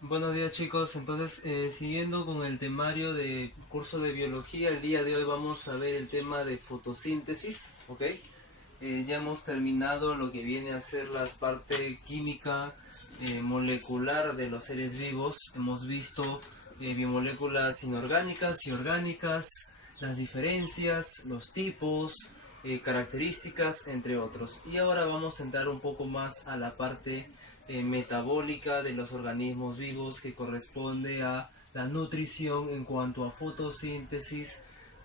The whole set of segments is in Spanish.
Buenos días chicos, entonces siguiendo con el temario de curso de biología, el día de hoy vamos a ver el tema de fotosíntesis, ¿ok? Ya hemos terminado lo que viene a ser la parte química molecular de los seres vivos. Hemos visto biomoléculas inorgánicas y orgánicas, las diferencias, los tipos, características, entre otros. Y ahora vamos a entrar un poco más a la parte metabólica de los organismos vivos, que corresponde a la nutrición en cuanto a fotosíntesis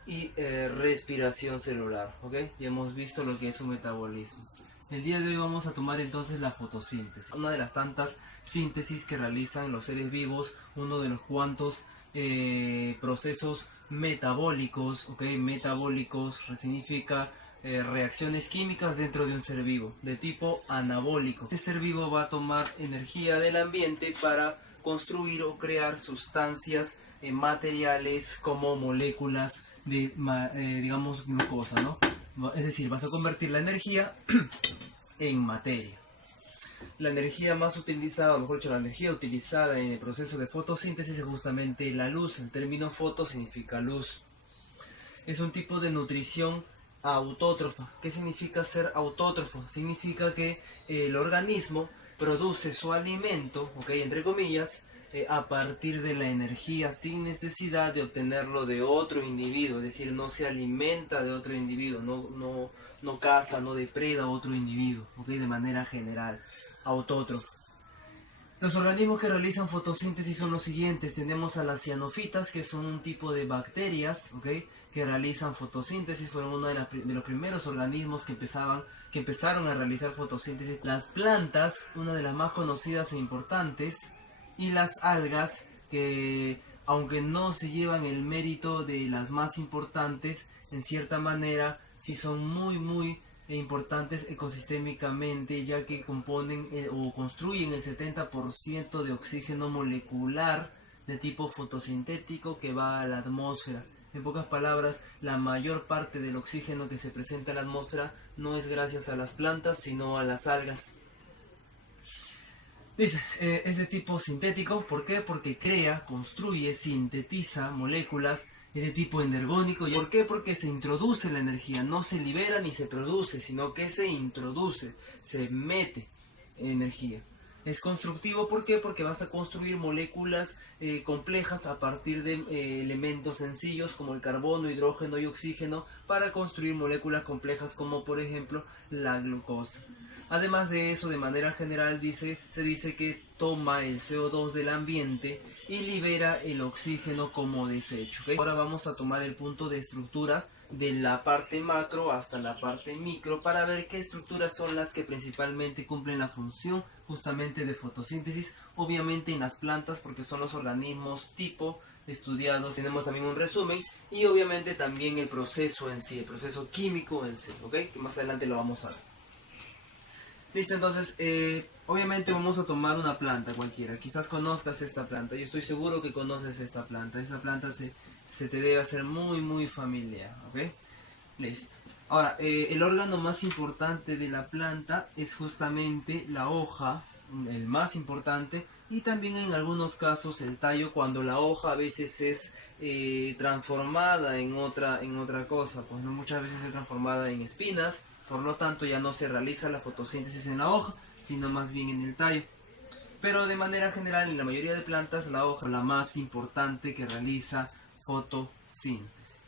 y respiración celular, ¿ok? Ya hemos visto lo que es un metabolismo. El día de hoy vamos a tomar entonces la fotosíntesis, una de las tantas síntesis que realizan los seres vivos, uno de los cuantos procesos metabólicos, ¿ok? Metabólicos significa reacciones químicas dentro de un ser vivo, de tipo anabólico. Este ser vivo va a tomar energía del ambiente para construir o crear sustancias materiales como moléculas de, digamos, glucosa, ¿no? Es decir, vas a convertir la energía en materia. La energía más utilizada, o mejor dicho, la energía utilizada en el proceso de fotosíntesis es justamente la luz. El término foto significa luz. Es un tipo de nutrición autótrofa. ¿Qué significa ser autótrofo? Significa que el organismo produce su alimento, ok, entre comillas, a partir de la energía sin necesidad de obtenerlo de otro individuo, es decir, no se alimenta de otro individuo, no caza, no depreda a otro individuo, ok, de manera general, autótrofo. Los organismos que realizan fotosíntesis son los siguientes. Tenemos a las cianofitas, que son un tipo de bacterias, ¿ok?, que realizan fotosíntesis. Fueron uno de los primeros organismos que empezaron a realizar fotosíntesis. Las plantas, una de las más conocidas e importantes, y las algas, que aunque no se llevan el mérito de las más importantes, en cierta manera sí son muy importantes ecosistémicamente, ya que componen o construyen el 70% de oxígeno molecular de tipo fotosintético que va a la atmósfera. En pocas palabras, la mayor parte del oxígeno que se presenta en la atmósfera no es gracias a las plantas, sino a las algas. Dice, es de tipo sintético. ¿Por qué? Porque crea, construye, sintetiza moléculas de tipo energónico. ¿Por qué? Porque se introduce la energía, no se libera ni se produce, sino que se introduce, se mete energía. Es constructivo, ¿por qué? Porque vas a construir moléculas complejas a partir de elementos sencillos como el carbono, hidrógeno y oxígeno, para construir moléculas complejas como por ejemplo la glucosa. Además de eso, de manera general se dice que toma el CO2 del ambiente y libera el oxígeno como desecho, ¿okay? Ahora vamos a tomar el punto de estructuras de la parte macro hasta la parte micro para ver qué estructuras son las que principalmente cumplen la función justamente de fotosíntesis. Obviamente en las plantas, porque son los organismos tipo estudiados. Tenemos también un resumen y obviamente también el proceso en sí, el proceso químico en sí, ¿ok? Que más adelante lo vamos a ver. Listo, entonces, obviamente vamos a tomar una planta cualquiera. Quizás conozcas esta planta. Yo estoy seguro que conoces esta planta. Esta planta se te debe hacer muy familiar, ¿ok? Listo. Ahora, el órgano más importante de la planta es justamente la hoja, el más importante, y también en algunos casos el tallo, cuando la hoja a veces es transformada en otra cosa, pues no, muchas veces es transformada en espinas. Por lo tanto, ya no se realiza la fotosíntesis en la hoja, sino más bien en el tallo. Pero de manera general, en la mayoría de plantas, la hoja es la más importante que realiza fotosíntesis.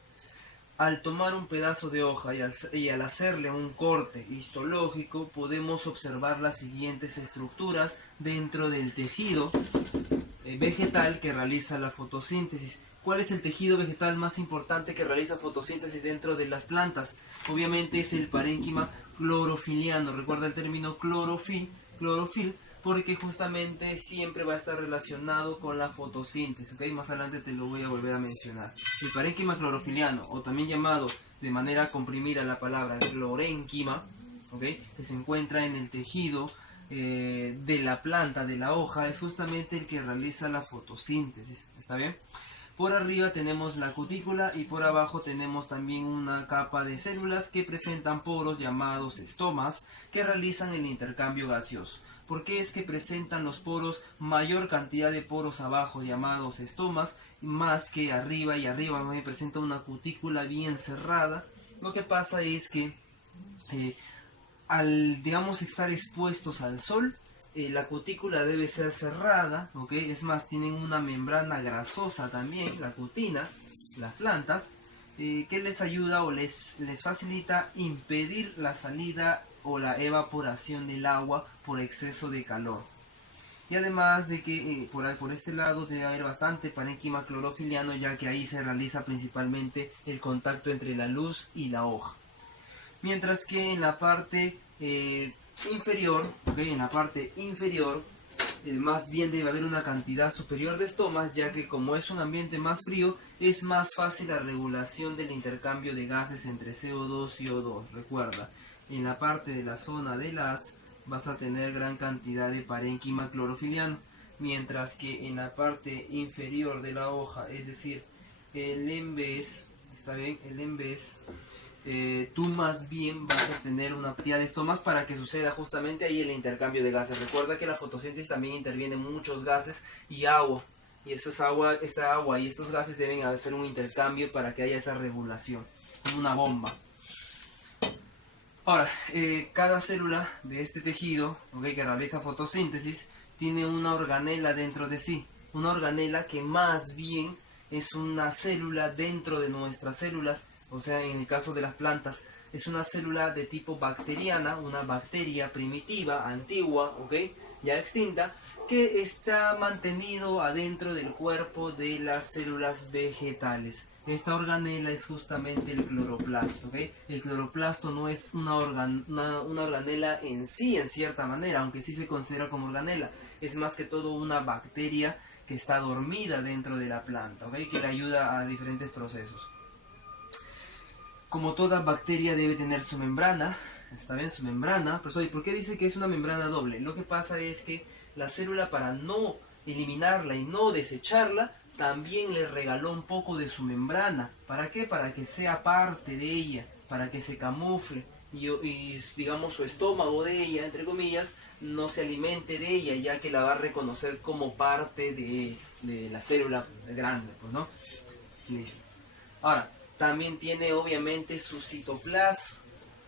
Al tomar un pedazo de hoja y al hacerle un corte histológico, podemos observar las siguientes estructuras dentro del tejido vegetal que realiza la fotosíntesis. ¿Cuál es el tejido vegetal más importante que realiza fotosíntesis dentro de las plantas? Obviamente es el parénquima clorofiliano. Recuerda el término clorofil, porque justamente siempre va a estar relacionado con la fotosíntesis, ¿ok? Más adelante te lo voy a volver a mencionar. El parénquima clorofiliano, o también llamado de manera comprimida la palabra clorénquima, ¿ok?, que se encuentra en el tejido de la planta, de la hoja, es justamente el que realiza la fotosíntesis. ¿Está bien? Por arriba tenemos la cutícula y por abajo tenemos también una capa de células que presentan poros llamados estomas, que realizan el intercambio gaseoso. ¿Por qué es que presentan los poros mayor cantidad de poros abajo, llamados estomas, más que arriba? Y arriba me presenta una cutícula bien cerrada. Lo que pasa es que al, digamos, estar expuestos al sol, la cutícula debe ser cerrada, ¿ok? Es más, tienen una membrana grasosa también, la cutina, las plantas, que les ayuda o les facilita impedir la salida o la evaporación del agua por exceso de calor. Y además de que por este lado debe haber bastante parénquima clorofiliano, ya que ahí se realiza principalmente el contacto entre la luz y la hoja. Mientras que en la parte inferior, ¿okay? En la parte inferior, más bien debe haber una cantidad superior de estomas, ya que como es un ambiente más frío, es más fácil la regulación del intercambio de gases entre CO2 y O2. Recuerda, en la parte de la zona de las vas a tener gran cantidad de parénquima clorofiliano, mientras que en la parte inferior de la hoja, es decir, el embés, ¿está bien? El embés, tú más bien vas a tener una cantidad de estomas para que suceda justamente ahí el intercambio de gases. Recuerda que la fotosíntesis también interviene muchos gases y agua. Y esta agua y estos gases deben hacer un intercambio para que haya esa regulación, como una bomba. Ahora, cada célula de este tejido, ¿okay?, que realiza fotosíntesis, tiene una organela dentro de sí. Una organela que más bien es una célula dentro de nuestras células. O sea, en el caso de las plantas, es una célula de tipo bacteriana, una bacteria primitiva, antigua, ¿ok?, ya extinta, que está mantenido adentro del cuerpo de las células vegetales. Esta organela es justamente el cloroplasto, ¿ok? El cloroplasto no es una organela en sí, en cierta manera, aunque sí se considera como organela. Es más que todo una bacteria que está dormida dentro de la planta, ¿ok?, que le ayuda a diferentes procesos. Como toda bacteria debe tener su membrana, ¿está bien? Su membrana. Pero, ¿por qué dice que es una membrana doble? Lo que pasa es que la célula, para no eliminarla y no desecharla, también le regaló un poco de su membrana. ¿Para qué? Para que sea parte de ella, para que se camufle y digamos su estómago de ella, entre comillas, no se alimente de ella, ya que la va a reconocer como parte de la célula grande, pues, ¿no? Listo. Ahora, también tiene obviamente su citoplasma.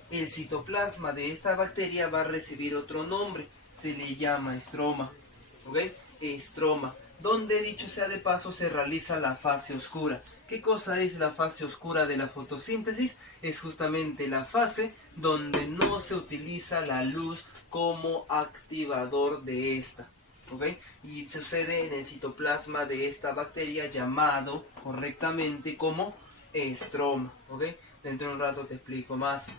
El citoplasma de esta bacteria va a recibir otro nombre, se le llama estroma, ¿ok? Estroma, donde, dicho sea de paso, se realiza la fase oscura. ¿Qué cosa es la fase oscura de la fotosíntesis? Es justamente la fase donde no se utiliza la luz como activador de esta, ¿ok? Y sucede en el citoplasma de esta bacteria, llamado correctamente como estroma, ¿ok? Dentro de un rato te explico más.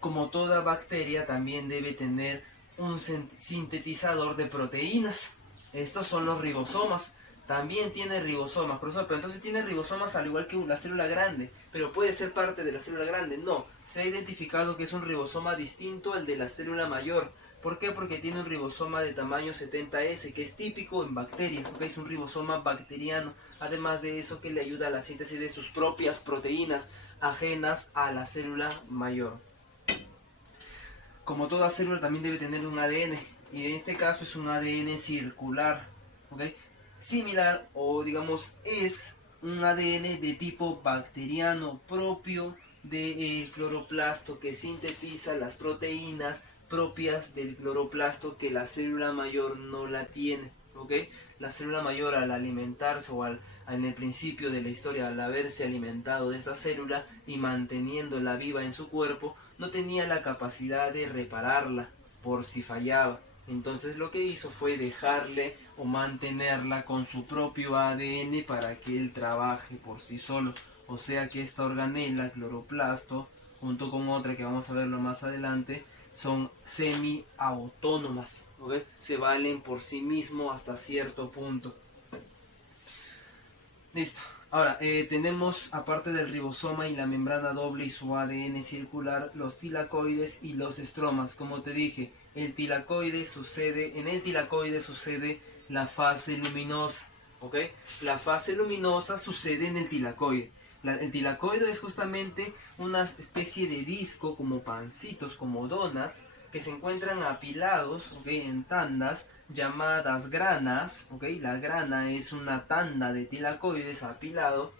Como toda bacteria, también debe tener un sintetizador de proteínas. Estos son los ribosomas. También tiene ribosomas, profesor, pero entonces tiene ribosomas al igual que la célula grande, pero puede ser parte de la célula grande. No, se ha identificado que es un ribosoma distinto al de la célula mayor. ¿Por qué? Porque tiene un ribosoma de tamaño 70S, que es típico en bacterias, ¿okay? Es un ribosoma bacteriano. Además de eso, que le ayuda a la síntesis de sus propias proteínas, ajenas a la célula mayor. Como toda célula, también debe tener un ADN, y en este caso es un ADN circular, ¿okay? Similar, o digamos, es un ADN de tipo bacteriano propio del cloroplasto, que sintetiza las proteínas propias del cloroplasto, que la célula mayor no la tiene, ¿ok? La célula mayor, al alimentarse o en el principio de la historia, al haberse alimentado de esta célula y manteniéndola viva en su cuerpo, no tenía la capacidad de repararla por si fallaba. Entonces lo que hizo fue dejarle o mantenerla con su propio ADN para que él trabaje por sí solo. O sea que esta organela, cloroplasto, junto con otra que vamos a verlo más adelante, son semi-autónomas, ¿okay? Se valen por sí mismos hasta cierto punto. Listo. Ahora, tenemos, aparte del ribosoma y la membrana doble y su ADN circular, los tilacoides y los estromas. Como te dije, en el tilacoide sucede la fase luminosa, ¿ok? La fase luminosa sucede en el tilacoide. El tilacoide es justamente una especie de disco, como pancitos, como donas, que se encuentran apilados, ¿ok? En tandas llamadas granas, ¿ok? La grana es una tanda de tilacoides apilado,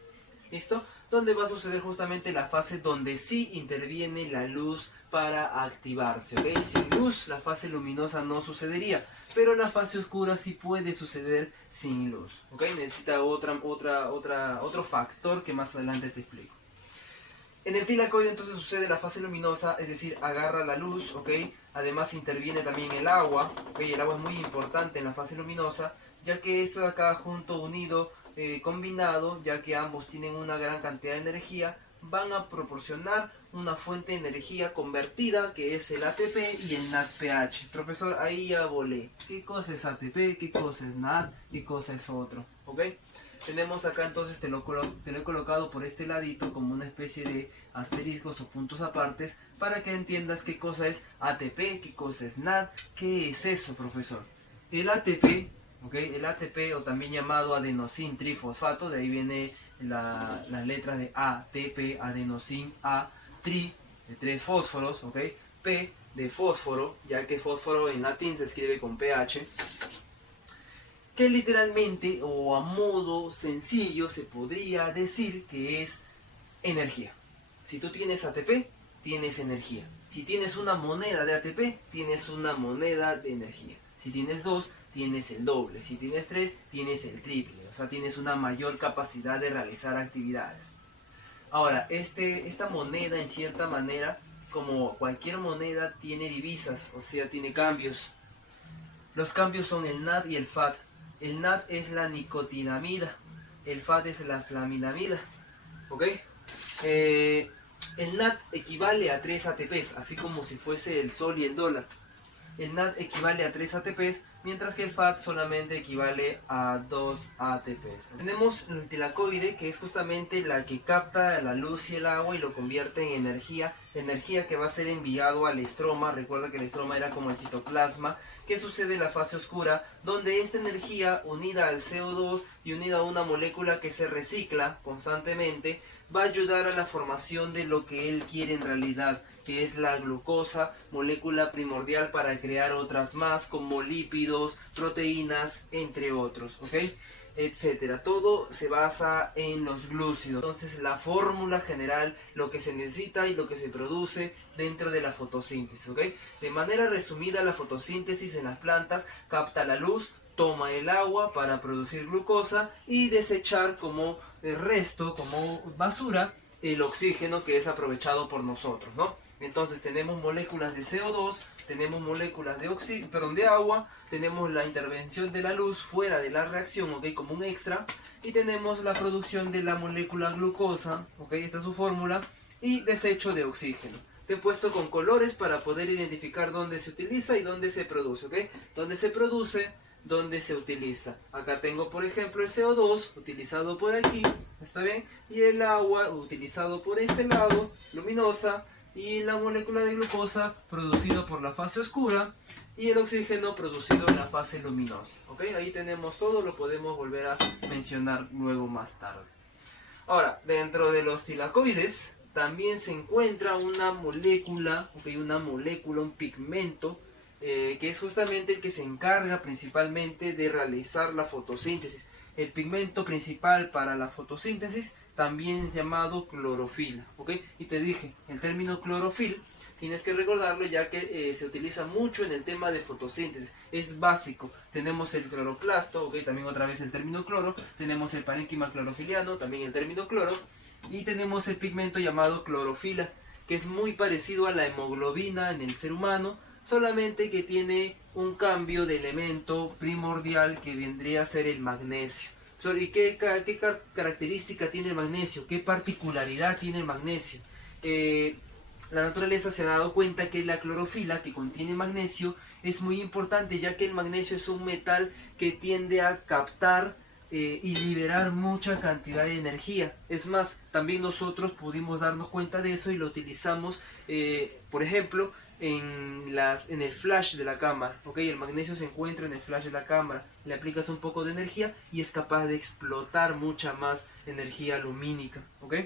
¿listo? Donde va a suceder justamente la fase donde sí interviene la luz para activarse, ¿ok? Sin luz la fase luminosa no sucedería, pero la fase oscura sí puede suceder sin luz, ¿ok? Necesita otro factor que más adelante te explico. En el tilacoide entonces sucede la fase luminosa, es decir, agarra la luz, ¿ok? Además interviene también el agua, ¿ok? El agua es muy importante en la fase luminosa, ya que esto de acá junto, unido, combinado, ya que ambos tienen una gran cantidad de energía, van a proporcionar una fuente de energía convertida, que es el ATP y el NADPH. Profesor, ahí ya volé. ¿Qué cosa es ATP? ¿Qué cosa es NAD? ¿Qué cosa es otro? ¿Ok? Tenemos acá entonces, te lo he colocado por este ladito como una especie de asteriscos o puntos apartes para que entiendas qué cosa es ATP, qué cosa es NAD, qué es eso, profesor. El ATP, ¿okay? El ATP, o también llamado adenosin trifosfato, de ahí viene las letras de ATP, adenosin, A, tri, de 3 fósforos, ¿ok? P, de fósforo, ya que fósforo en latín se escribe con pH, que literalmente o a modo sencillo se podría decir que es energía. Si tú tienes ATP, tienes energía. Si tienes una moneda de ATP, tienes una moneda de energía. Si tienes 2, tienes el doble. Si tienes 3, tienes el triple. O sea, tienes una mayor capacidad de realizar actividades. Ahora, esta moneda, en cierta manera, como cualquier moneda, tiene divisas, o sea, tiene cambios. Los cambios son el NAD y el FAD. El NAD es la nicotinamida, el FAD es la flaminamida, ¿ok? El NAD equivale a 3 ATPs, así como si fuese el sol y el dólar. El NAD equivale a 3 ATPs, mientras que el FAD solamente equivale a 2 ATPs. Tenemos el tilacoide, que es justamente la que capta la luz y el agua y lo convierte en energía, energía que va a ser enviado al estroma. Recuerda que el estroma era como el citoplasma, que sucede en la fase oscura, donde esta energía, unida al CO2 y unida a una molécula que se recicla constantemente, va a ayudar a la formación de lo que él quiere en realidad, que es la glucosa, molécula primordial para crear otras más, como lípidos, proteínas, entre otros, ¿ok? Etcétera. Todo se basa en los glúcidos. Entonces, la fórmula general, lo que se necesita y lo que se produce dentro de la fotosíntesis, ¿ok? De manera resumida, la fotosíntesis en las plantas capta la luz, toma el agua para producir glucosa y desechar como resto, como basura, el oxígeno que es aprovechado por nosotros, ¿no? Entonces tenemos moléculas de CO2, tenemos moléculas de agua, tenemos la intervención de la luz fuera de la reacción, ¿ok? Como un extra, y tenemos la producción de la molécula glucosa, ¿ok? Esta es su fórmula, y desecho de oxígeno. Te he puesto con colores para poder identificar dónde se utiliza y dónde se produce, ¿ok? Dónde se produce, dónde se utiliza. Acá tengo, por ejemplo, el CO2 utilizado por aquí, ¿está bien? Y el agua utilizado por este lado, luminosa, y la molécula de glucosa producido por la fase oscura y el oxígeno producido en la fase luminosa. ¿Ok? Ahí tenemos todo, lo podemos volver a mencionar luego más tarde. Ahora, dentro de los tilacoides también se encuentra una molécula, ¿okay? Un pigmento, que es justamente el que se encarga principalmente de realizar la fotosíntesis. El pigmento principal para la fotosíntesis también es llamado clorofila, ¿ok? Y te dije, el término clorofil tienes que recordarlo, ya que se utiliza mucho en el tema de fotosíntesis, es básico. Tenemos el cloroplasto, ¿ok? También otra vez el término cloro, tenemos el parénquima clorofiliano, también el término cloro, y tenemos el pigmento llamado clorofila, que es muy parecido a la hemoglobina en el ser humano, solamente que tiene un cambio de elemento primordial que vendría a ser el magnesio. ¿Y qué característica tiene el magnesio? ¿Qué particularidad tiene el magnesio? La naturaleza se ha dado cuenta que la clorofila, que contiene magnesio, es muy importante, ya que el magnesio es un metal que tiende a captar y liberar mucha cantidad de energía. Es más, también nosotros pudimos darnos cuenta de eso y lo utilizamos, por ejemplo, en el flash de la cámara, ¿ok? El magnesio se encuentra en el flash de la cámara, le aplicas un poco de energía y es capaz de explotar mucha más energía lumínica, ¿ok?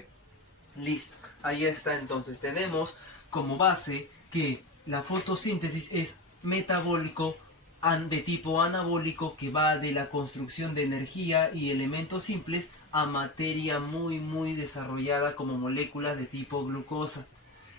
Listo, ahí está. Entonces tenemos como base que La fotosíntesis es metabólico de tipo anabólico, que va de la construcción de energía y elementos simples a materia muy desarrollada como moléculas de tipo glucosa.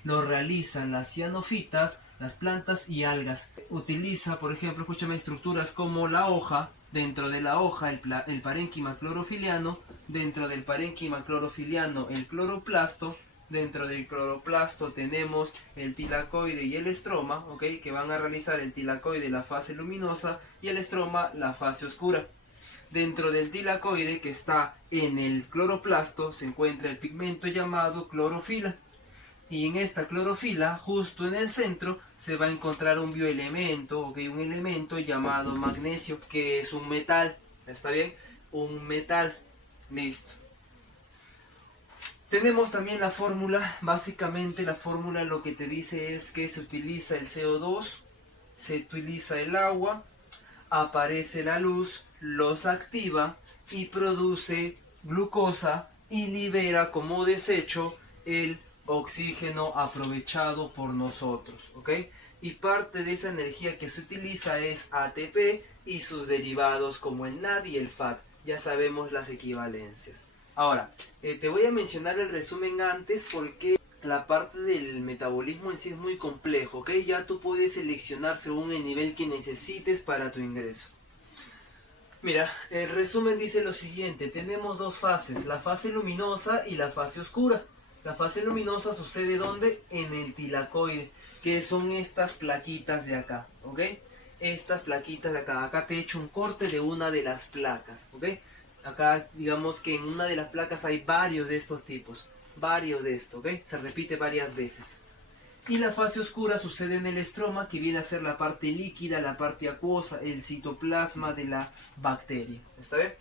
Lo realizan las cianofitas, las plantas y algas. Utiliza, por ejemplo, escúchame, estructuras como la hoja. Dentro de la hoja el parénquima clorofiliano, dentro del parénquima clorofiliano el cloroplasto, dentro del cloroplasto tenemos el tilacoide y el estroma, ¿okay? Que van a realizar el tilacoide la fase luminosa y el estroma la fase oscura. Dentro del tilacoide, que está en el cloroplasto, se encuentra el pigmento llamado clorofila. Y en esta clorofila, justo en el centro, se va a encontrar un bioelemento, ¿okay? Un elemento llamado magnesio, que es un metal. ¿Está bien? Un metal. Listo. Tenemos también la fórmula. Básicamente la fórmula lo que te dice es que se utiliza el CO2, se utiliza el agua, aparece la luz, los activa y produce glucosa y libera como desecho el oxígeno aprovechado por nosotros, ¿ok? Y parte de esa energía que se utiliza es ATP y sus derivados como el NAD y el FAT. Ya sabemos las equivalencias. Ahora, te voy a mencionar el resumen antes porque la parte del metabolismo en sí es muy complejo, ¿ok? Ya tú puedes seleccionar según el nivel que necesites para tu ingreso. Mira, el resumen dice lo siguiente: tenemos dos fases, la fase luminosa y la fase oscura. La fase luminosa sucede ¿dónde? En el tilacoide, que son estas plaquitas de acá, ¿ok? Estas plaquitas de acá. Acá te he hecho un corte de una de las placas, ¿ok? Acá digamos que en una de las placas hay varios de estos tipos, varios de estos, ¿ok? Se repite varias veces. Y la fase oscura sucede en el estroma, que viene a ser la parte líquida, la parte acuosa, el citoplasma de la bacteria. ¿Está bien?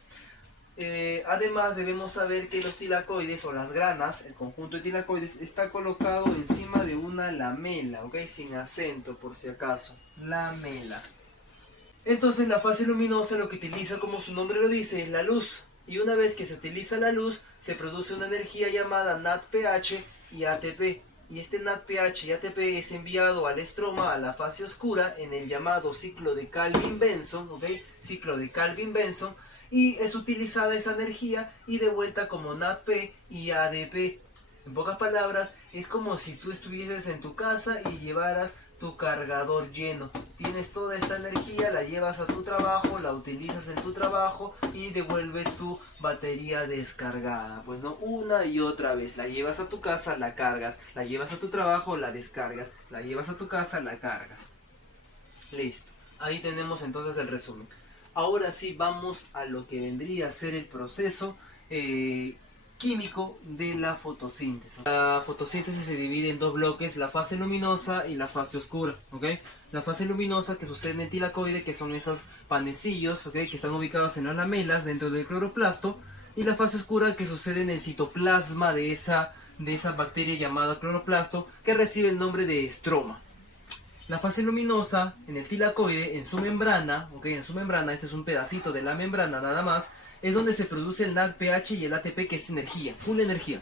Además debemos saber que los tilacoides o las granas, el conjunto de tilacoides, está colocado encima de una lamela, ¿ok? Sin acento por si acaso. Lamela. Entonces la fase luminosa lo que utiliza, como su nombre lo dice, es la luz. Y una vez que se utiliza la luz, se produce una energía llamada NADPH y ATP. Y este NADPH y ATP es enviado al estroma, a la fase oscura, en el llamado ciclo de Calvin-Benson, ¿ok? Ciclo de Calvin-Benson. Y es utilizada esa energía y de vuelta como NADP y ADP. En pocas palabras, es como si tú estuvieses en tu casa y llevaras tu cargador lleno. Tienes toda esta energía, la llevas a tu trabajo, la utilizas en tu trabajo y devuelves tu batería descargada. Pues no, una y otra vez. La llevas a tu casa, la cargas. La llevas a tu trabajo, la descargas. La llevas a tu casa, la cargas. Listo. Ahí tenemos entonces el resumen. Ahora sí vamos a lo que vendría a ser el proceso químico de la fotosíntesis. La fotosíntesis se divide en dos bloques, la fase luminosa y la fase oscura, ¿ok? La fase luminosa, que sucede en el tilacoide, que son esos panecillos, ¿ok? Que están ubicados en las lamelas dentro del cloroplasto, y la fase oscura, que sucede en el citoplasma de esa bacteria llamada cloroplasto, que recibe el nombre de estroma. La fase luminosa, en el tilacoide, en su membrana, ¿ok? En su membrana, este es un pedacito de la membrana nada más, es donde se produce el NADPH y el ATP, que es energía, full energía.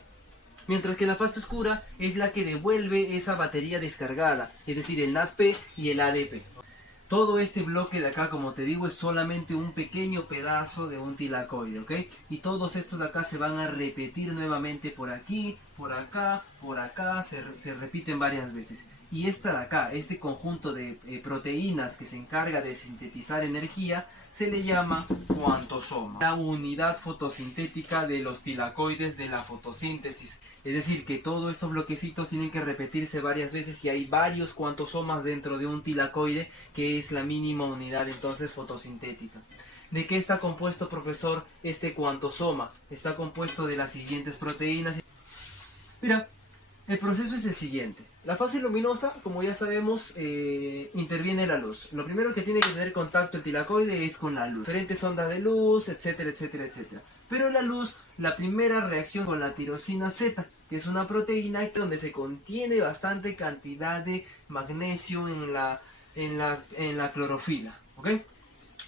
Mientras que la fase oscura es la que devuelve esa batería descargada, es decir, el NADP y el ADP. Todo este bloque de acá, como te digo, es solamente un pequeño pedazo de un tilacoide, ¿ok? Y todos estos de acá se van a repetir nuevamente por aquí, por acá, se repiten varias veces. Y esta de acá, este conjunto de proteínas que se encarga de sintetizar energía, se le llama cuantosoma, la unidad fotosintética de los tilacoides de la fotosíntesis. Es decir, que todos estos bloquecitos tienen que repetirse varias veces y hay varios cuantosomas dentro de un tilacoide, que es la mínima unidad entonces fotosintética. ¿De qué está compuesto, profesor, este cuantosoma? Está compuesto de las siguientes proteínas. Mira, el proceso es el siguiente. La fase luminosa, como ya sabemos, interviene la luz. Lo primero que tiene que tener contacto el tilacoide es con la luz. Diferentes ondas de luz, etcétera, etcétera, etcétera. Pero la luz, la primera reacción con la tirosina Z, que es una proteína donde se contiene bastante cantidad de magnesio en la clorofila, ¿ok?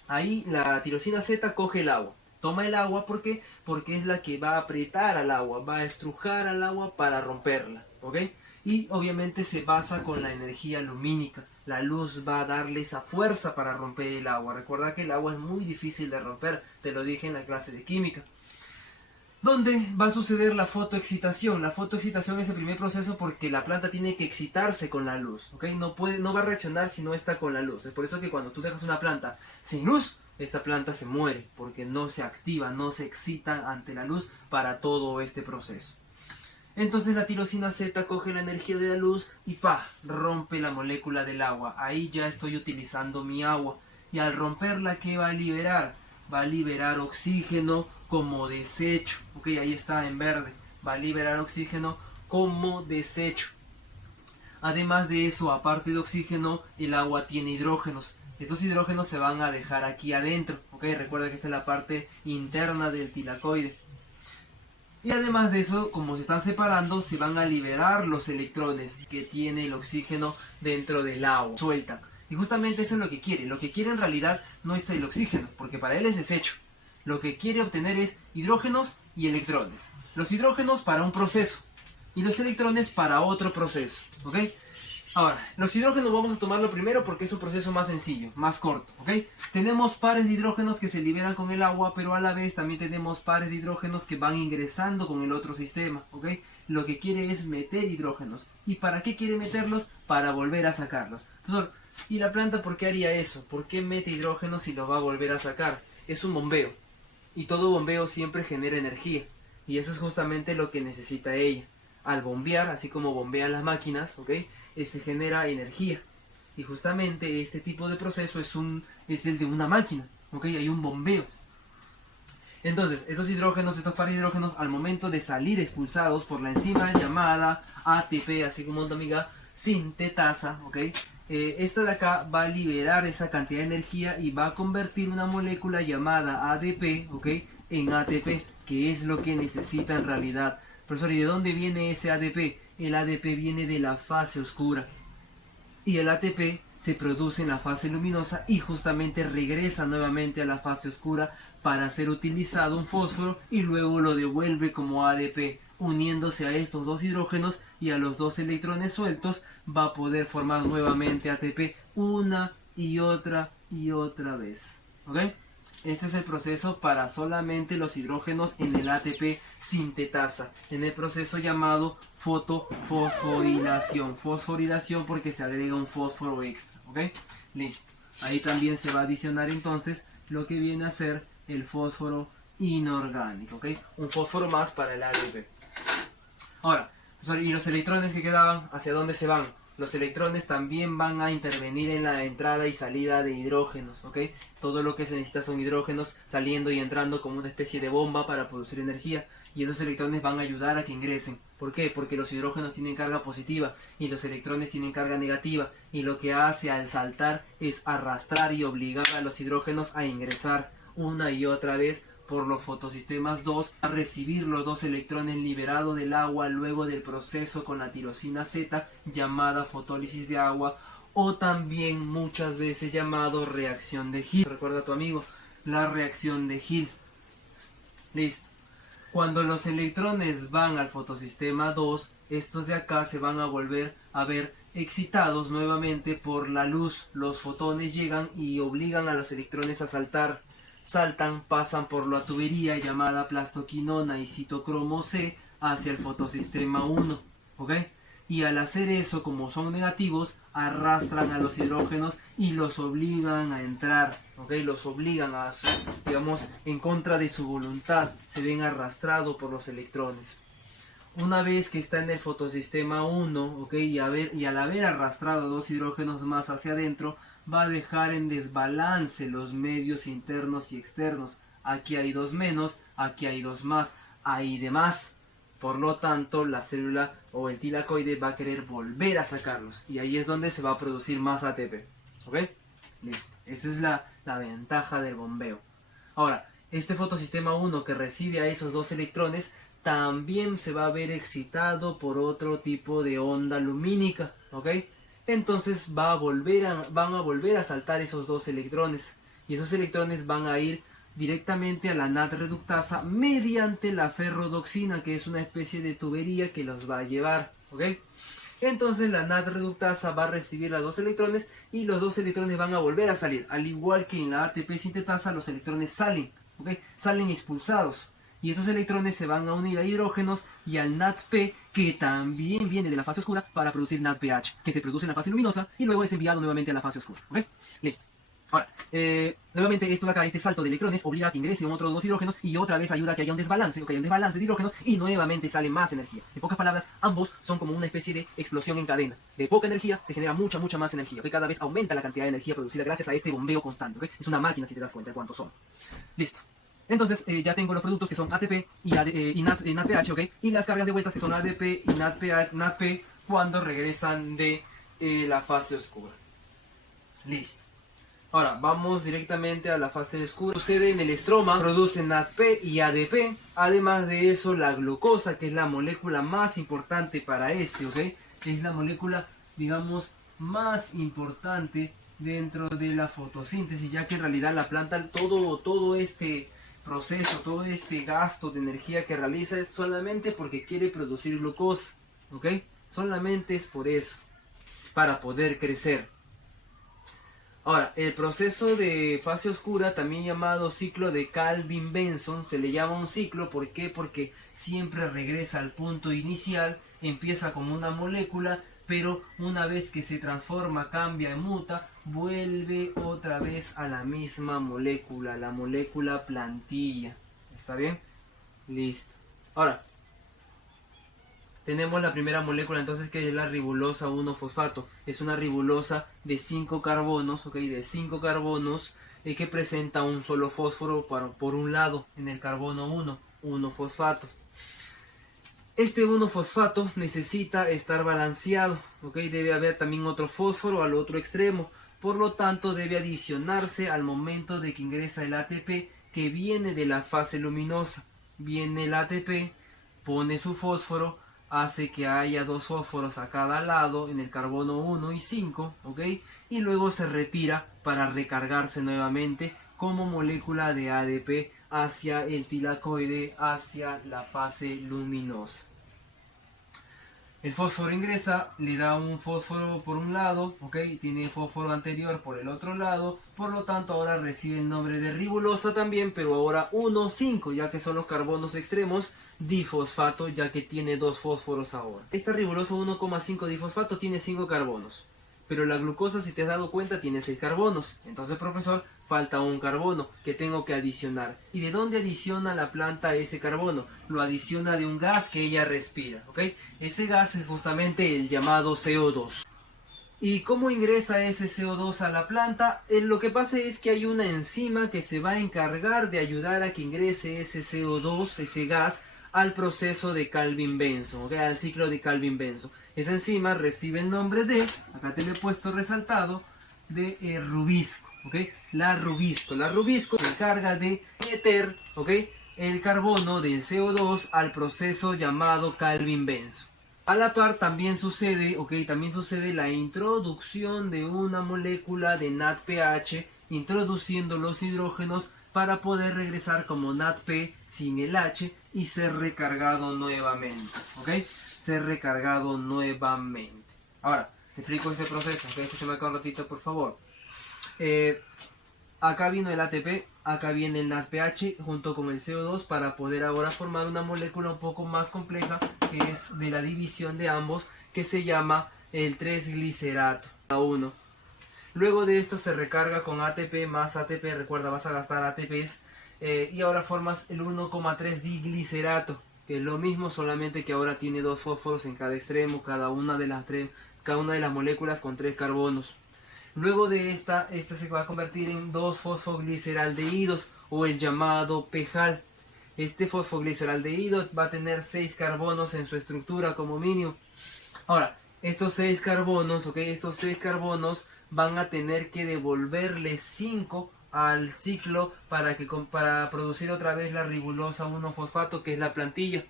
Ahí la tirosina Z coge el agua. Toma el agua porque es la que va a apretar al agua, va a estrujar al agua para romperla, ¿ok? Y obviamente se basa con la energía lumínica. La luz va a darle esa fuerza para romper el agua. Recuerda que el agua es muy difícil de romper, te lo dije en la clase de química. ¿Dónde va a suceder la fotoexcitación? La fotoexcitación es el primer proceso porque la planta tiene que excitarse con la luz, ¿ok? No va a reaccionar si no está con la luz. Es por eso que cuando tú dejas una planta sin luz, esta planta se muere porque no se activa, no se excita ante la luz para todo este proceso. Entonces la tirosina Z coge la energía de la luz y ¡pah!, rompe la molécula del agua. Ahí ya estoy utilizando mi agua. Y al romperla, ¿qué va a liberar? Va a liberar oxígeno como desecho. Ok, ahí está en verde. Va a liberar oxígeno como desecho. Además de eso, aparte de oxígeno, el agua tiene hidrógenos. Estos hidrógenos se van a dejar aquí adentro. Ok, recuerda que esta es la parte interna del tilacoide. Y además de eso, como se están separando, se van a liberar los electrones que tiene el oxígeno dentro del agua. Sueltan. Y justamente eso es lo que quiere. Lo que quiere en realidad no es el oxígeno, porque para él es desecho. Lo que quiere obtener es hidrógenos y electrones. Los hidrógenos para un proceso y los electrones para otro proceso. ¿Ok? Ahora, los hidrógenos vamos a tomarlo primero porque es un proceso más sencillo, más corto, ¿ok? Tenemos pares de hidrógenos que se liberan con el agua, pero a la vez también tenemos pares de hidrógenos que van ingresando con el otro sistema, ¿ok? Lo que quiere es meter hidrógenos. ¿Y para qué quiere meterlos? Para volver a sacarlos. Profesor, ¿y la planta por qué haría eso? ¿Por qué mete hidrógenos y los va a volver a sacar? Es un bombeo. Y todo bombeo siempre genera energía. Y eso es justamente lo que necesita ella. Al bombear, así como bombean las máquinas, ¿ok?, se genera energía. Y justamente este tipo de proceso es el de una máquina, ¿ok? Hay un bombeo. Entonces, estos hidrógenos, estos pares de hidrógenos, al momento de salir expulsados por la enzima llamada ATP, así como una amiga sintetasa, ¿ok? Esta de acá va a liberar esa cantidad de energía y va a convertir una molécula llamada ADP, ¿ok?, en ATP, que es lo que necesita en realidad. Profesor, ¿y de dónde viene ese ADP? El ADP viene de la fase oscura. Y el ATP se produce en la fase luminosa y justamente regresa nuevamente a la fase oscura para ser utilizado un fósforo y luego lo devuelve como ADP. Uniéndose a estos dos hidrógenos y a los dos electrones sueltos, va a poder formar nuevamente ATP una y otra vez. ¿Ok? Este es el proceso para solamente los hidrógenos en el ATP sintetasa, en el proceso llamado fotofosforilación. Fosforilación porque se agrega un fósforo extra, ¿ok? Listo. Ahí también se va a adicionar entonces lo que viene a ser el fósforo inorgánico, ¿ok? Un fósforo más para el ADP. Ahora, ¿y los electrones que quedaban? ¿Hacia dónde se van? Los electrones también van a intervenir en la entrada y salida de hidrógenos, ¿ok? Todo lo que se necesita son hidrógenos saliendo y entrando como una especie de bomba para producir energía. Y esos electrones van a ayudar a que ingresen. ¿Por qué? Porque los hidrógenos tienen carga positiva y los electrones tienen carga negativa. Y lo que hace al saltar es arrastrar y obligar a los hidrógenos a ingresar una y otra vez por los fotosistemas 2 a recibir los dos electrones liberados del agua luego del proceso con la tirosina Z llamada fotólisis de agua o también muchas veces llamado reacción de Hill. Recuerda a tu amigo, la reacción de Hill. Listo. Cuando los electrones van al fotosistema 2, estos de acá se van a volver a ver excitados nuevamente por la luz. Los fotones llegan y obligan a los electrones a saltar. Saltan, pasan por la tubería llamada plastoquinona y citocromo C hacia el fotosistema 1, ¿ok? Y al hacer eso, como son negativos, arrastran a los hidrógenos y los obligan a entrar, ¿ok? Los obligan a, digamos, en contra de su voluntad, se ven arrastrados por los electrones. Una vez que está en el fotosistema 1, ¿ok? Y al haber arrastrado dos hidrógenos más hacia adentro, va a dejar en desbalance los medios internos y externos. Aquí hay dos menos, aquí hay dos más, hay de más. Por lo tanto, la célula o el tilacoide va a querer volver a sacarlos. Y ahí es donde se va a producir más ATP. ¿Ok? Listo. Esa es la ventaja del bombeo. Ahora, este fotosistema 1 que recibe a esos dos electrones también se va a ver excitado por otro tipo de onda lumínica. ¿Ok? Entonces van a volver a saltar esos dos electrones. Y esos electrones van a ir directamente a la NAD reductasa mediante la ferrodoxina, que es una especie de tubería que los va a llevar, ¿ok? Entonces la NAD reductasa va a recibir los 2 electrones y los 2 electrones van a volver a salir. Al igual que en la ATP sintetasa, los electrones salen, ¿ok? Salen expulsados. Y estos electrones se van a unir a hidrógenos y al NADP, que también viene de la fase oscura, para producir NADPH, que se produce en la fase luminosa y luego es enviado nuevamente a la fase oscura, ¿ok? Listo. Ahora, nuevamente esto de acá, este salto de electrones, obliga a que ingresen otros 2 hidrógenos y otra vez ayuda a que haya un desbalance, de hidrógenos y nuevamente sale más energía. En pocas palabras, ambos son como una especie de explosión en cadena. De poca energía se genera mucha más energía, ¿ok? Cada vez aumenta la cantidad de energía producida gracias a este bombeo constante, ¿ok? Es una máquina si te das cuenta de cuántos son. Listo. Entonces ya tengo los productos que son ATP y NADPH, ¿ok? Y las cargas de vueltas que son ADP y NADP cuando regresan de la fase oscura. Listo. Ahora, vamos directamente a la fase oscura. Sucede en el estroma, produce NADP y ADP. Además de eso, la glucosa, que es la molécula más importante para este, ¿ok? Es la molécula, digamos, más importante dentro de la fotosíntesis, ya que en realidad la planta, todo este proceso, todo este gasto de energía que realiza es solamente porque quiere producir glucosa, ¿ok? Solamente es por eso, para poder crecer. Ahora, el proceso de fase oscura, también llamado ciclo de Calvin-Benson, se le llama un ciclo. ¿Por qué? Porque siempre regresa al punto inicial, empieza como una molécula, pero una vez que se transforma, cambia, muta, vuelve otra vez a la misma molécula, la molécula plantilla. ¿Está bien? Listo. Ahora, tenemos la primera molécula entonces, que es la ribulosa 1-fosfato. Es una ribulosa de 5 carbonos, ¿ok? De 5 carbonos que presenta un solo fósforo por un lado en el carbono 1-fosfato. Este 1-fosfato necesita estar balanceado, ¿ok? Debe haber también otro fósforo al otro extremo. Por lo tanto, debe adicionarse al momento de que ingresa el ATP, que viene de la fase luminosa. Viene el ATP, pone su fósforo, hace que haya 2 fósforos a cada lado en el carbono 1 y 5, ¿ok? Y luego se retira para recargarse nuevamente como molécula de ADP hacia el tilacoide, hacia la fase luminosa. El fósforo ingresa, le da un fósforo por un lado, ¿ok? Tiene fósforo anterior por el otro lado, por lo tanto ahora recibe el nombre de ribulosa también, pero ahora 1,5, ya que son los carbonos extremos, difosfato, ya que tiene 2 fósforos ahora. Esta ribulosa 1,5 difosfato tiene 5 carbonos, pero la glucosa, si te has dado cuenta, tiene 6 carbonos. Entonces, profesor, falta un carbono que tengo que adicionar. ¿Y de dónde adiciona la planta ese carbono? Lo adiciona de un gas que ella respira, ¿ok? Ese gas es justamente el llamado CO2. ¿Y cómo ingresa ese CO2 a la planta? Lo que pasa es que hay una enzima que se va a encargar de ayudar a que ingrese ese CO2, ese gas, al proceso de Calvin-Benson, ¿ok? Al ciclo de Calvin-Benson. Esa enzima recibe el nombre de, acá te lo he puesto resaltado, de rubisco, ¿ok? La rubisco se encarga de meter, ¿ok?, el carbono del CO2 al proceso llamado Calvin-Benson. A la par también sucede, también sucede la introducción de una molécula de NADPH, introduciendo los hidrógenos para poder regresar como NADP sin el H y ser recargado nuevamente, ¿ok? Ser recargado nuevamente. Ahora, te explico este proceso, ¿ok? Escúchame acá un ratito, por favor. Acá vino el ATP, acá viene el NADPH junto con el CO2 para poder ahora formar una molécula un poco más compleja, que es de la división de ambos, que se llama el 3-glicerato a 1. Luego de esto se recarga con ATP más ATP, recuerda, vas a gastar ATPs, y ahora formas el 1,3-diglicerato, que es lo mismo, solamente que ahora tiene 2 fósforos en cada extremo, cada una de las moléculas con 3 carbonos. Luego de esta se va a convertir en 2-fosfogliceraldehídos, o el llamado PEJAL. Este fosfogliceraldehído va a tener 6 carbonos en su estructura como mínimo. Ahora, estos 6 carbonos, estos 6 carbonos van a tener que devolverle 5 al ciclo para producir otra vez la ribulosa 1-fosfato, que es la plantilla.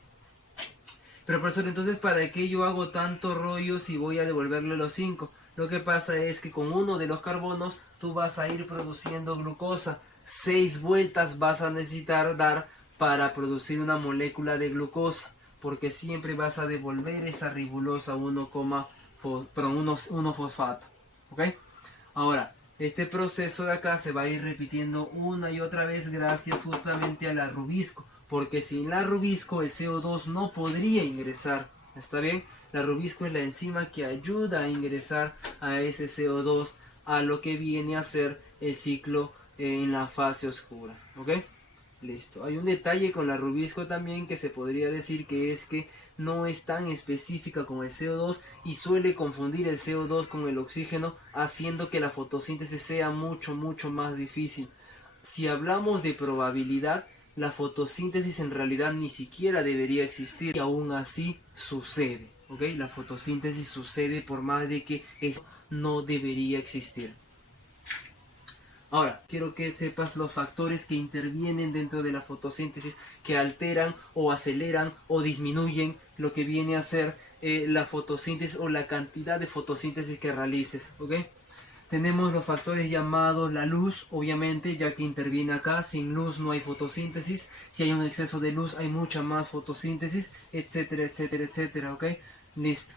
Pero profesor, entonces, ¿para qué yo hago tanto rollo si voy a devolverle los 5? Lo que pasa es que con uno de los carbonos tú vas a ir produciendo glucosa. 6 vueltas vas a necesitar dar para producir una molécula de glucosa, porque siempre vas a devolver esa ribulosa 1, 1 fosfato, ¿ok? Ahora, este proceso de acá se va a ir repitiendo una y otra vez gracias justamente a la rubisco, porque sin la rubisco el CO2 no podría ingresar, ¿está bien? La rubisco es la enzima que ayuda a ingresar a ese CO2 a lo que viene a ser el ciclo en la fase oscura, ¿ok? Listo. Hay un detalle con la rubisco también que se podría decir que es que no es tan específica como el CO2 y suele confundir el CO2 con el oxígeno, haciendo que la fotosíntesis sea mucho más difícil. Si hablamos de probabilidad, la fotosíntesis en realidad ni siquiera debería existir y aún así sucede, ¿ok? La fotosíntesis sucede por más de que eso no debería existir. Ahora, quiero que sepas los factores que intervienen dentro de la fotosíntesis, que alteran o aceleran o disminuyen lo que viene a ser la fotosíntesis o la cantidad de fotosíntesis que realices, ¿ok? Tenemos los factores llamados la luz, obviamente, ya que interviene acá. Sin luz no hay fotosíntesis. Si hay un exceso de luz hay mucha más fotosíntesis, etcétera, etcétera, etcétera, ¿ok? Listo.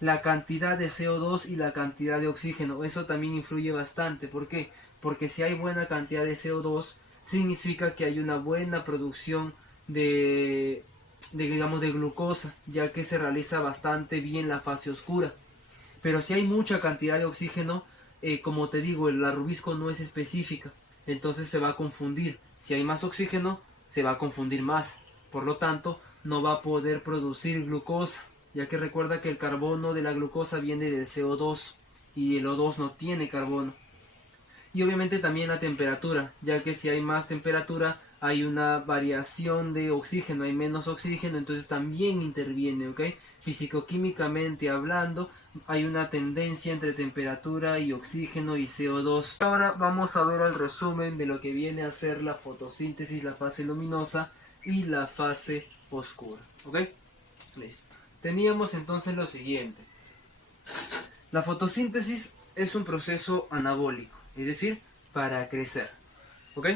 La cantidad de CO2 y la cantidad de oxígeno, eso también influye bastante. ¿Por qué? Porque si hay buena cantidad de CO2, significa que hay una buena producción digamos, de glucosa, ya que se realiza bastante bien la fase oscura. Pero si hay mucha cantidad de oxígeno, como te digo, la rubisco no es específica, entonces se va a confundir. Si hay más oxígeno, se va a confundir más. Por lo tanto, no va a poder producir glucosa, ya que recuerda que el carbono de la glucosa viene del CO2 y el O2 no tiene carbono. Y obviamente también la temperatura, ya que si hay más temperatura hay una variación de oxígeno, hay menos oxígeno, entonces también interviene, ¿ok? Físico-químicamente hablando, hay una tendencia entre temperatura y oxígeno y CO2. Ahora vamos a ver el resumen de lo que viene a ser la fotosíntesis, la fase luminosa y la fase oscura, ¿ok? Listo. Teníamos entonces lo siguiente. La fotosíntesis es un proceso anabólico, es decir, para crecer, ¿ok?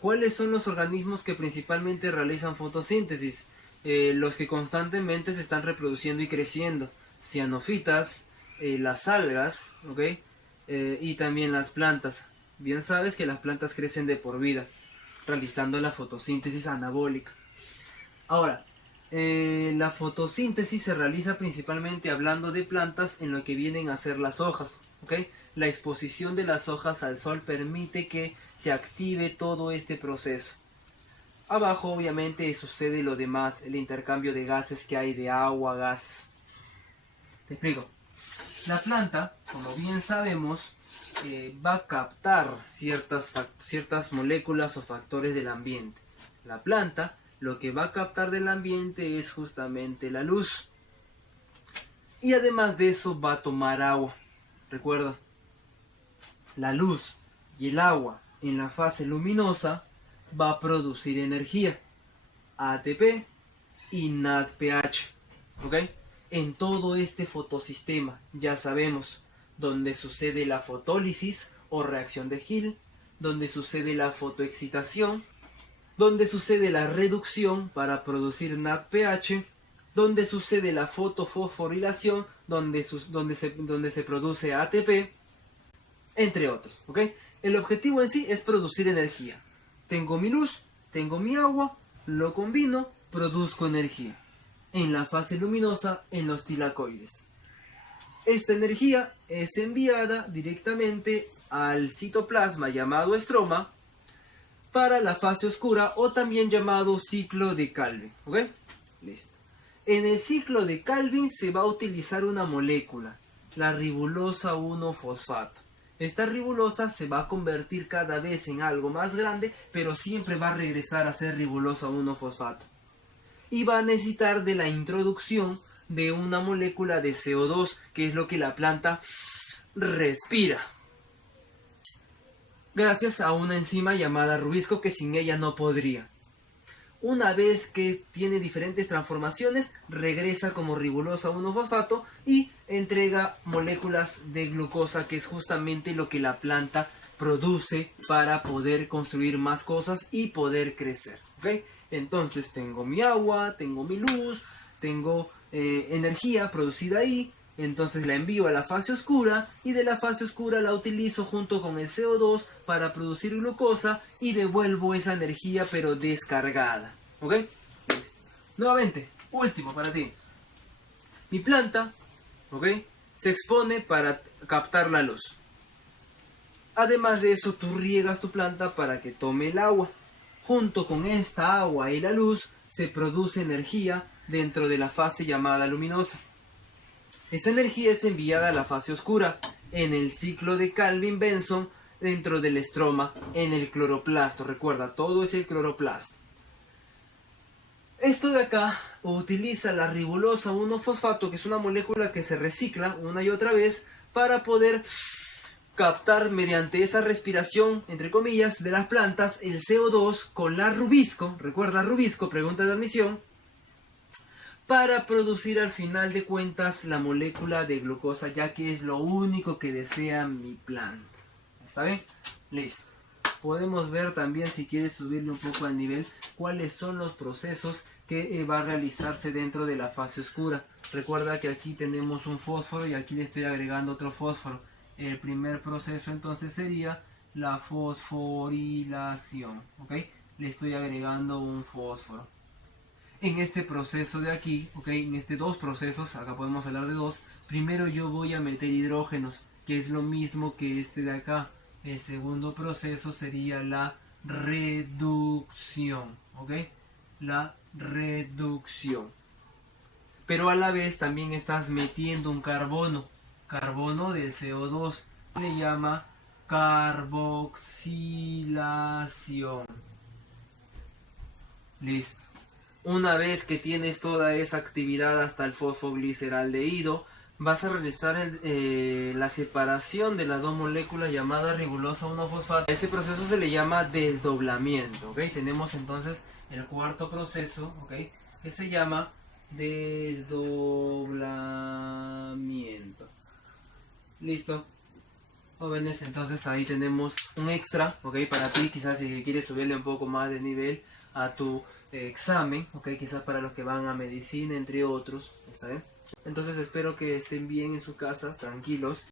¿Cuáles son los organismos que principalmente realizan fotosíntesis? Los que constantemente se están reproduciendo y creciendo. Cianofitas, las algas, ¿ok? Y también las plantas. Bien sabes que las plantas crecen de por vida, realizando la fotosíntesis anabólica. Ahora, la fotosíntesis se realiza principalmente hablando de plantas en lo que vienen a ser las hojas, ¿ok? La exposición de las hojas al sol permite que se active todo este proceso. Abajo obviamente sucede lo demás, el intercambio de gases que hay de agua, gas. Te explico. La planta, como bien sabemos, va a captar ciertas moléculas o factores del ambiente. La planta lo que va a captar del ambiente es justamente la luz. Y además de eso va a tomar agua. Recuerda, la luz y el agua en la fase luminosa va a producir energía, ATP y NADPH, ¿ok? En todo este fotosistema, ya sabemos, donde sucede la fotólisis o reacción de Hill, donde sucede la fotoexcitación, donde sucede la reducción para producir NADPH, donde sucede la fotofosforilación, donde se produce ATP, entre otros, ¿ok? El objetivo en sí es producir energía. Tengo mi luz, tengo mi agua, lo combino, produzco energía. En la fase luminosa, en los tilacoides. Esta energía es enviada directamente al citoplasma llamado estroma para la fase oscura o también llamado ciclo de Calvin, ¿ok? Listo. En el ciclo de Calvin se va a utilizar una molécula, la ribulosa 1-fosfato. Esta ribulosa se va a convertir cada vez en algo más grande, pero siempre va a regresar a ser ribulosa 1-fosfato. Y va a necesitar de la introducción de una molécula de CO2, que es lo que la planta respira. Gracias a una enzima llamada rubisco que sin ella no podría. Una vez que tiene diferentes transformaciones, regresa como ribulosa 1-fosfato y entrega moléculas de glucosa, que es justamente lo que la planta produce para poder construir más cosas y poder crecer, ¿ok? Entonces tengo mi agua, tengo mi luz, tengo energía producida ahí, Entonces la envío a la fase oscura y de la fase oscura la utilizo junto con el CO2 para producir glucosa y devuelvo esa energía pero descargada. ¿Ok? Listo. Nuevamente, último para ti. Mi planta, ¿ok?, se expone para captar la luz. Además de eso, tú riegas tu planta para que tome el agua. Junto con esta agua y la luz se produce energía dentro de la fase llamada luminosa. Esa energía es enviada a la fase oscura en el ciclo de Calvin-Benson dentro del estroma en el cloroplasto. Recuerda, todo es el cloroplasto. Esto de acá utiliza la ribolosa 1-fosfato, que es una molécula que se recicla una y otra vez para poder captar mediante esa respiración, entre comillas, de las plantas el CO2 con la rubisco, recuerda rubisco, pregunta de admisión, para producir al final de cuentas la molécula de glucosa, ya que es lo único que desea mi planta. ¿Está bien? Listo. Podemos ver también, si quieres subirle un poco al nivel, cuáles son los procesos que va a realizarse dentro de la fase oscura. Recuerda que aquí tenemos un fósforo y aquí le estoy agregando otro fósforo. El primer proceso entonces sería la fosforilación, ¿ok? Le estoy agregando un fósforo. En este proceso de aquí, ¿ok?, en estos dos procesos, acá podemos hablar de dos, primero yo voy a meter hidrógenos, que es lo mismo que este de acá. El segundo proceso sería la reducción, ¿ok? La reducción. Pero a la vez también estás metiendo un carbono del CO2, le llama carboxilación. Listo. Una vez que tienes toda esa actividad hasta el fosfogliceraldehído, vas a realizar la separación de las dos moléculas llamadas ribolosa 1-fosfato. A ese proceso se le llama desdoblamiento, ¿ok? Tenemos entonces el cuarto proceso, ¿ok?, que se llama desdoblamiento. Listo, jóvenes, entonces ahí tenemos un extra, ¿ok?, para ti, quizás si quieres subirle un poco más de nivel a tu examen, ¿ok?, quizás para los que van a medicina, entre otros, ¿está bien? Entonces espero que estén bien en su casa, tranquilos.